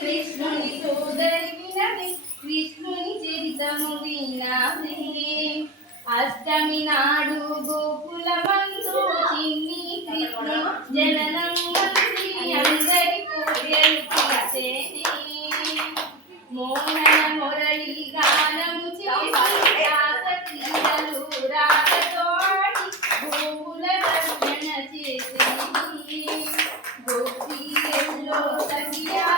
కృష్ణుని సోదరి వినవే కృష్ణుని చరితము వినవే అష్టమి నాడు గోకులమందు చిన్ని కృష్ణు జననం cielo, la guía.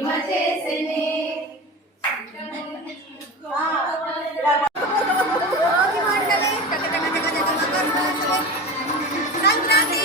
మహిమ చేసనే సంక్రాంతి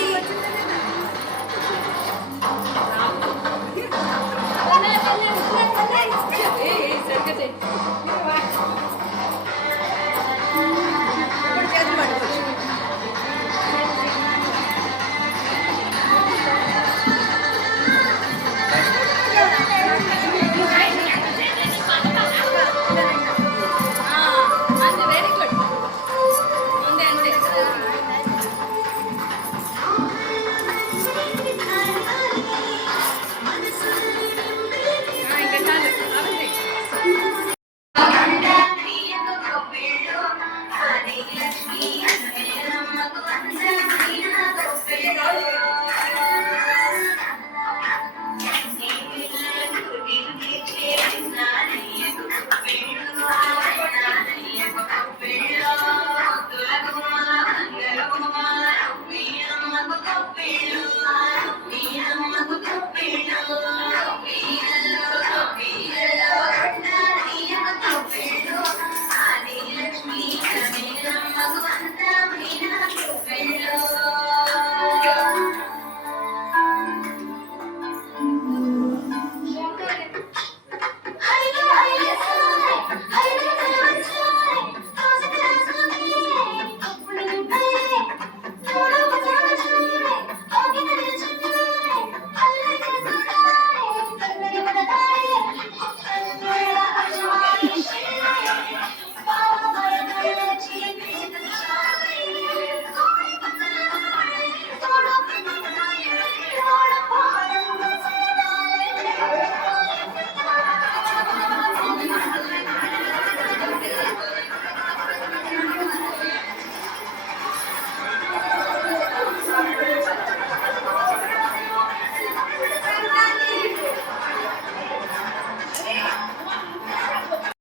feel